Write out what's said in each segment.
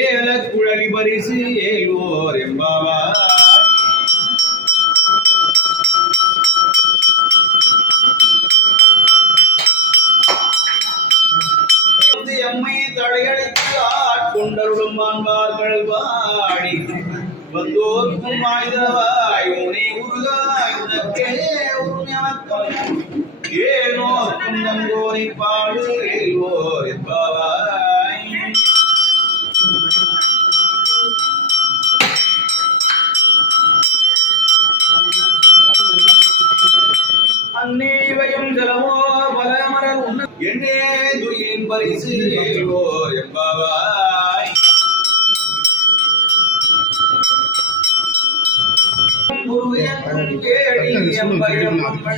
ஏல குழலி பரிசு ஏல்வோர் என்பாவாய்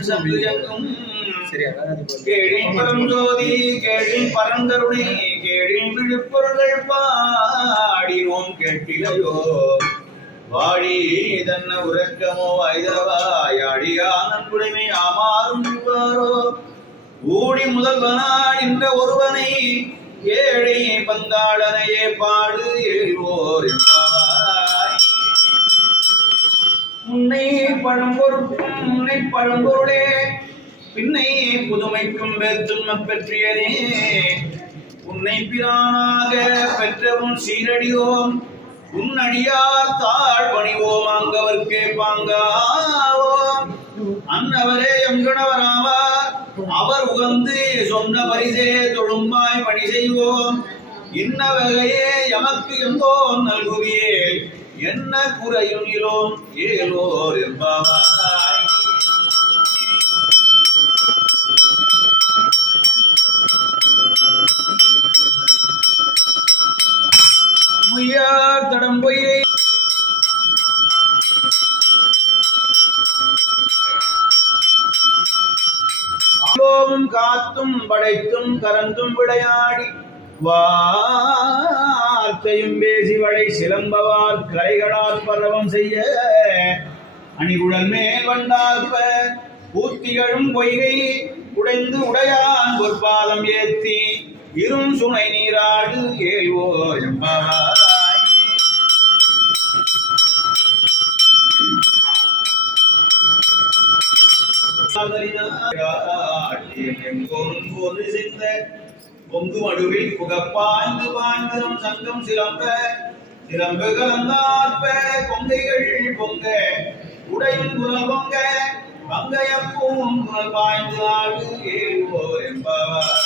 எம்பயம் அம்மன் சப்துயக்கும் கேடின் பரஞ்சோதி பரந்தருணி கேடின் விழுப்பொருள்கள் பாடினோம் கேட்டிலையோ வாடி தன்ன உறக்கமோ ஐதரவாயாடி ஆனந்துடைமை ஆமாறும் இவ்வாறோ ஊடி முதல்வனாய் என்ற ஒருவனை ஏழை பங்காளனையே பாடு எழுவோர் என்பாய் முன்னை பழம்பொருட்கும் முன்னை பழம்பொருளே. பின்னை புதுமைக்கும் வேற்றும பெற்றியனே உன்னை பிரானாக பெற்றவும் சீரடியோம். உன் அடியார் தாழ் பணிவோம் அங்கவர்க்கே பாங்காவோம். அன்னவரே எங்கணவராவார்? அவர் உகந்து சொன்ன பரிசே தொழும்பாய் பணி செய்வோம். இன்ன வகையே எமக்கு எங்கோம் நல்குவியே என்ன குறையும் இலோம் ஏலோர் என்பாவாய் முய்யார் தடம் காத்தும் படைத்தும் கரந்தும் விளையாடி வா. வார்த்தையும் பேசி வளை சிலம்பவார் கலைகளால் பரவம் செய்ய அணிகுழல் மேல் வண்டார்ப்ப பூத்திகளும் பொய்கை உடைந்து உடையான் பொற்பாலம் ஏத்தி இரும் சுனை நீராடு ஏழ்வோ என்பவார் என்பவாய் பொங்கு மடுவில் புகப்பாய்ந்து பாய்ந்திரம் சங்கம் சிலம்ப சிலம்பு கலந்தாற்ப கொங்கைகள் பொங்க உடையும் குரல் பொங்க பங்கையப்பூம் குரல் பாய்ந்து ஆடு ஏழுவோர் என்பவர்.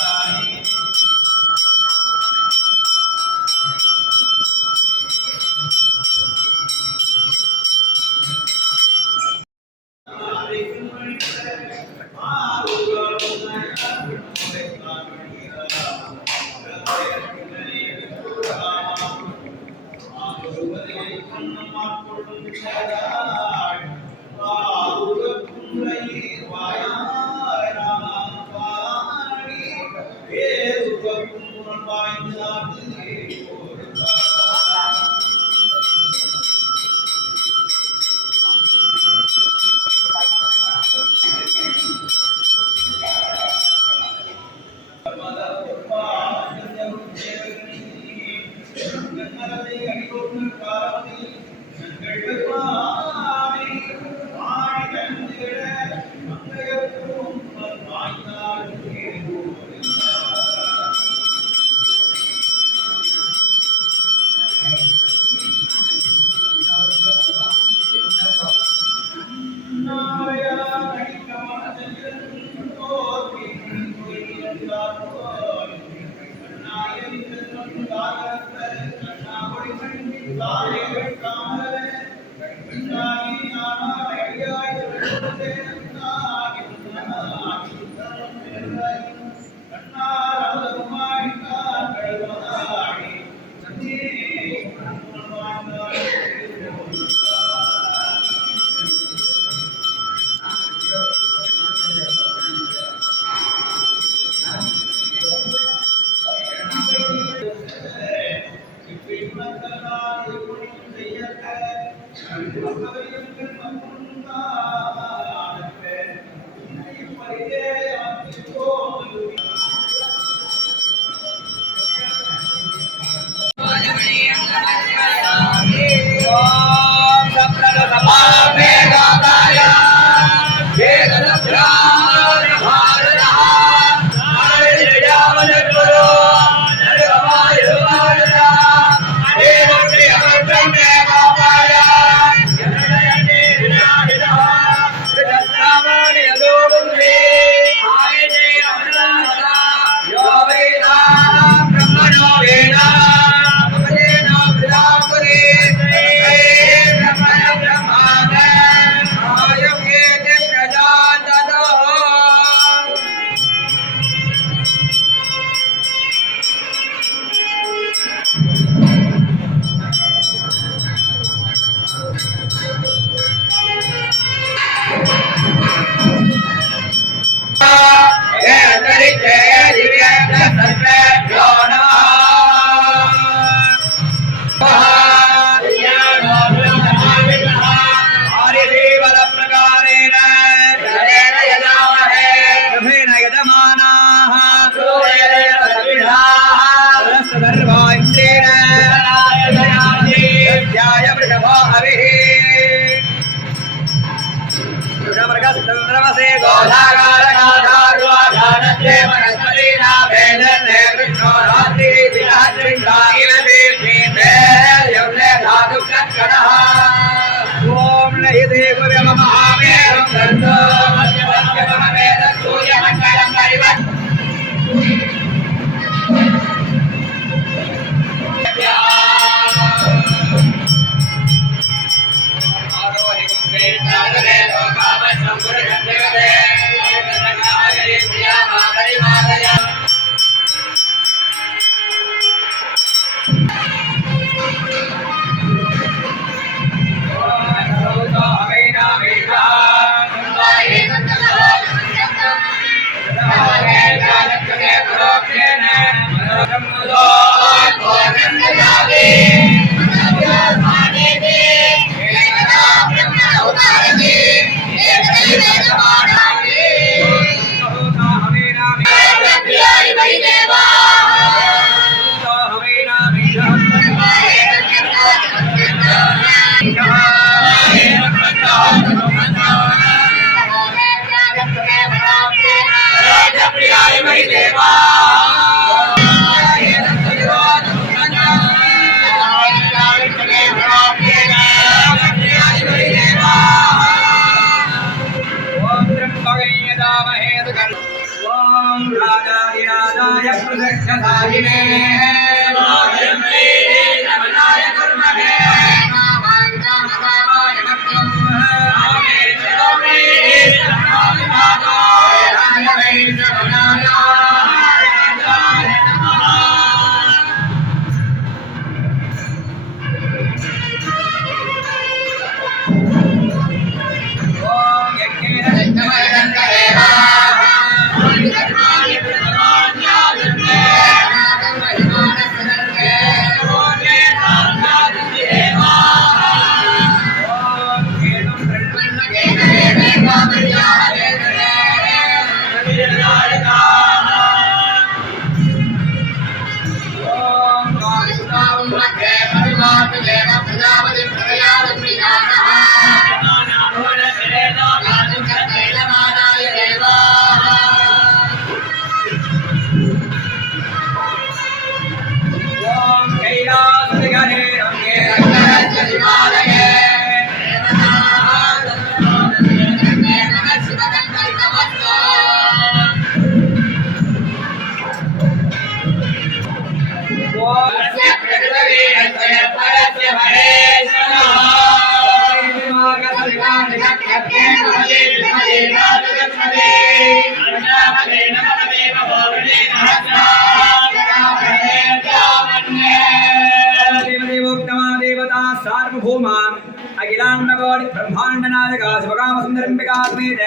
ब्रह्माण्डनायका शिवकामसुन्दरम्बिकात्मेत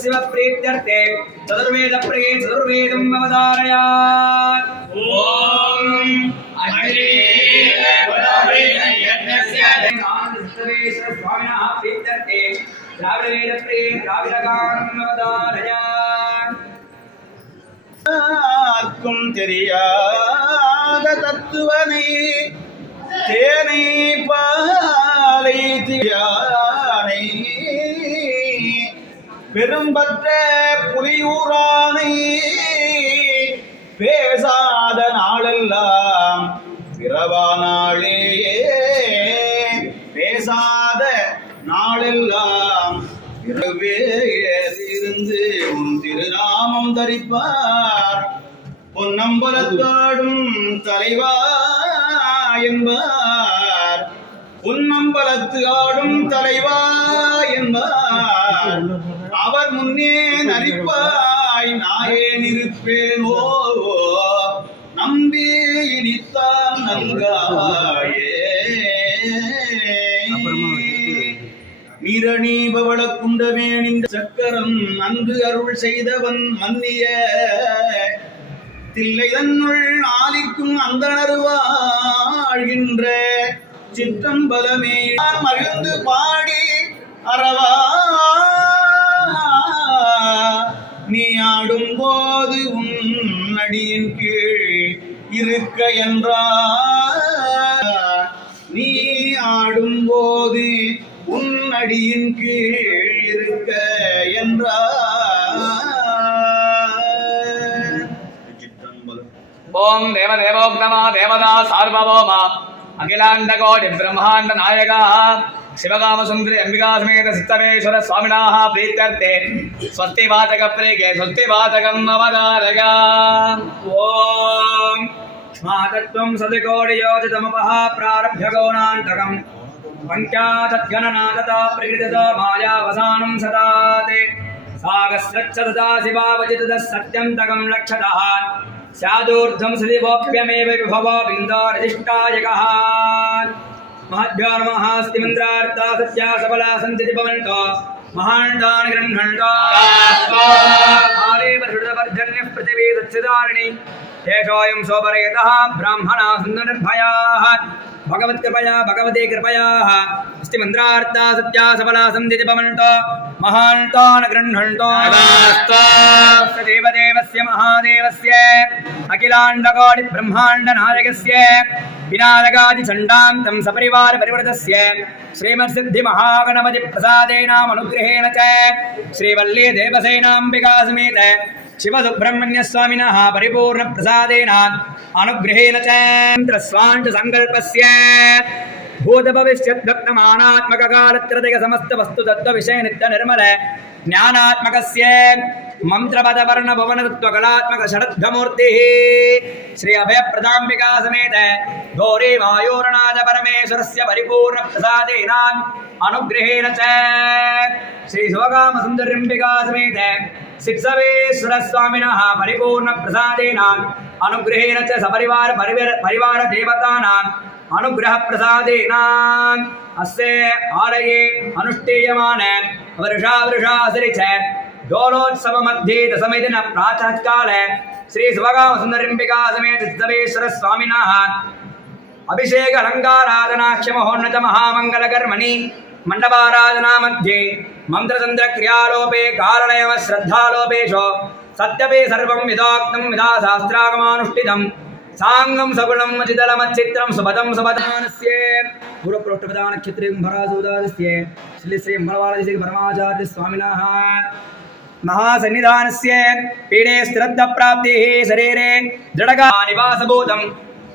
शिव प्रीत्यर्थे चतुर्वेदप्रिये चतुर्वेदम् अवतारयात् स्वामिनः प्रीत्यर्थे द्राविडवेदप्रिये द्राविडगानम् अवतारयात् யாருக்கும் தெரியாத தத்துவனை தேனை மாலை தியானை பெரும்பற்ற புலியூரானை பேசாத நாளெல்லாம் பிறவா நாளேயே பேசாத நாளெல்லாம் இருந்து உன் திருநாமம் தரிப்பார். பொன்னம்பலத்தாடும் தலைவா என்பார். புன்னம்பலத்து ஆடும் தலைவா என்பார் அவர் முன்னே நரிப்பாய் நாயேன் இருப்பேனோ நம்பி இனித்தான் நல்காயே மீரணி பவள குண்டவேணிந்த சக்கரம் அன்று அருள் செய்தவன் மன்னிய தில்லை தன்னுள் ஆலிக்கும் அந்தணர் வாழ்கின்ற சிற்றம்பலமே மகிழ்ந்து பாடி அறவா. நீ ஆடும் போது உன் அடியின் கீழ் இருக்க என்றார். நீ ஆடும் போது உன் அடியின் கீழ் இருக்க என்றார். ஓம் தேவதேவோக்தமா தேவதா சார்வபோமா అఖిలాండకోటి బ్రహ్మాండ నాయకా శివకామసుందరి అంబికాసమేత సిత్తమేశ్వర స్వామినా ప్రీత్యర్థే స్వస్తి వాచక ప్రేకే స్వస్తి వాచకం నవదారగా ఓం స్మాతత్వం సతి సతికోడియోచితమపహ ప్రారభ్య గౌణాంతకం పంచాదద్గణనాదత ప్రకృతితో మాయావసానం సదాతే సాగస్రక్ష సదా శివావచిత సత్యంతకం లక్షత स्यादूर्धं सदिवोऽप्यमेव विभव बिन्दारजिष्टायकः महद्भ्यो नमः अस्ति मन्त्रार्था सत्या सबला सन्ति दिपवन्त महाण्डान् गृह्णन्तारेवर्षुवर्धन्यः पृथिवी सच्चिदारिणि। एषोऽयं सोपरयतः ब्राह्मणाः सुन्दनिर्भयाः भगवत्कृपया भगवते कृपयाः। अस्ति मन्त्रार्था सत्या सबला सन्ति भवन्तो महान्तान् गृह्णन्तो। देवदेवस्य महादेवस्य अखिलाण्डकोटि ब्रह्माण्डनायकस्य विनायकादिचण्डां तं सपरिवारपरिवृतस्य श्रीमत्सिद्धिमहागणपति प्रसादेनामनुग्रहेण च श्रीवल्ली देवसेनाम्बिका समेत शिवसुब्रह्मण्यस्वामिनः परिपूर्णप्रसादेन अनुग्रहेण च स्वाञ्च सङ्कल्पस्य भूतभविष्यद्भक्तमानात्मककालत्रदिक समस्तवस्तु तत्त्वविषय नित्यनिर्मल ज्ञानात्मकस्य मन्त्रपदवर्णभवनतत्त्वकलात्मक षडध्वमूर्तिः श्री अभयप्रदाम्बिका समेत गौरी वायोरणाद परमेश्वरस्य परिपूर्णप्रसादेन अनुग्रहेण च श्री शिवकामसुन्दरिम्बिका समेत शिक्षवेश्वरस्वामिनः परिपूर्णप्रसादेन अनुग्रहेण च सपरिवार परिवार परिवारदेवतानाम् अनुग्रहप्रसादेन अस्य आलये अनुष्ठीयमान वर्षा वृषासरि च डोलोत्सवमध्ये दशमदिन प्रातःकाले श्री शिवकामसुन्दरिम्बिका समेत सिद्धवेश्वरस्वामिनः अभिषेक अलङ्काराधनाख्यमहोन्नत महामङ्गलकर्मणि मण्डपाराधना मध्ये मन्त्रतन्त्रक्रियालोपे कारणयव श्रद्धालोपेषु सत्यपि सर्वं विदोक्तं विधा शास्त्रागमानुष्ठितं సాంగం సగుణం అచితలమచిత్రం సుపదం సుపదానస్య పూర్వప్రోష్టపదాన క్షత్రియం భరాసూదాదస్య శ్రీ శ్రీ మంగళవారది పరమాచార్య స్వామినः महासन्निधानस्य पीडे स्थिरत्वप्राप्तिः शरीरे दृढगा निवासभूतं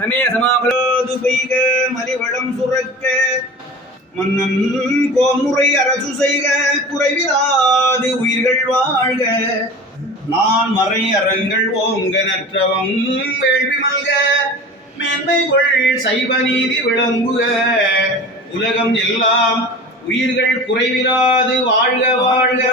சமய சமாபலாது பெய்க மலிவளம் சுரக்க. மன்னன் கோமுறை அரசு செய்க குறைவிலாது உயிர்கள் வாழ்க. நான் மறை அறங்கள் ஓங்க நற்றவம் வேள்வி மல்க. மேன்மைகள் சைவ நீதி விளங்குக. உலகம் எல்லாம் உயிர்கள் குறைவிலாது வாழ்க வாழ்க